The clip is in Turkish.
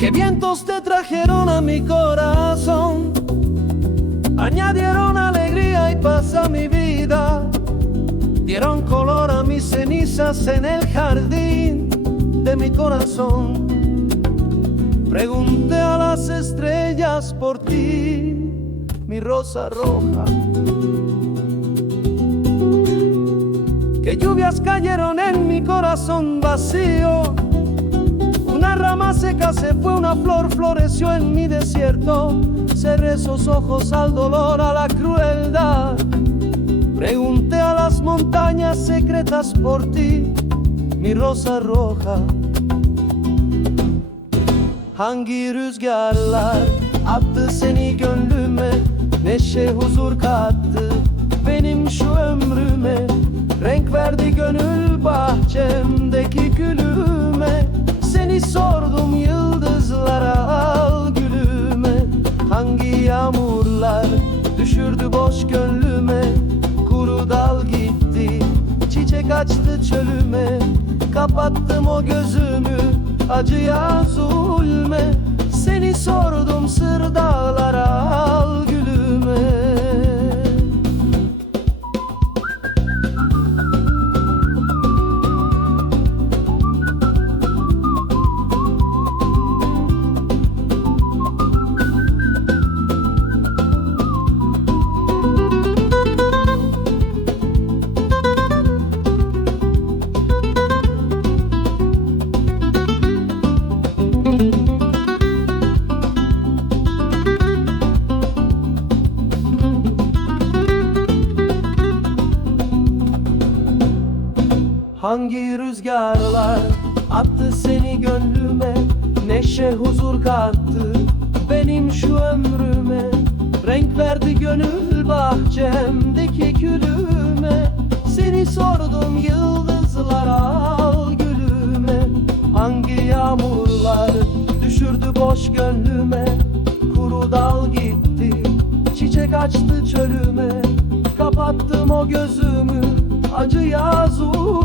Que vientos te trajeron a mi corazón, añadieron alegría y paz a mi vida, dieron color a mis cenizas en el jardín de mi corazón. Pregunté a las estrellas por ti, mi rosa roja. Que lluvias cayeron en mi corazón vacío. Seca se fue, una flor floreció en mi desierto. Cerré esos ojos al dolor, a la crueldad. Pregunté a las montañas secretas por ti, mi rosa roja. Hangi rüzgarlar attı seni gönlüme Neşe huzur kattı benim şu ömrüme Renk verdi gönül bahçemdeki düşürdü boş gönlüme Kuru dal gitti çiçek açtı çölüme Kapattım o gözümü acıya zulme. Seni sordum sır dağlara al Hangi rüzgarlar attı seni gönlüme? Neşe huzur kattı benim şu ömrüme. Renk verdi gönül bahçemdeki gülüme Seni sordum yıldızlara al gülüme. Hangi yağmurlar düşürdü boş gönlüme? Kuru dal gitti çiçek açtı çölüme. Kapattım o gözümü acıya zulme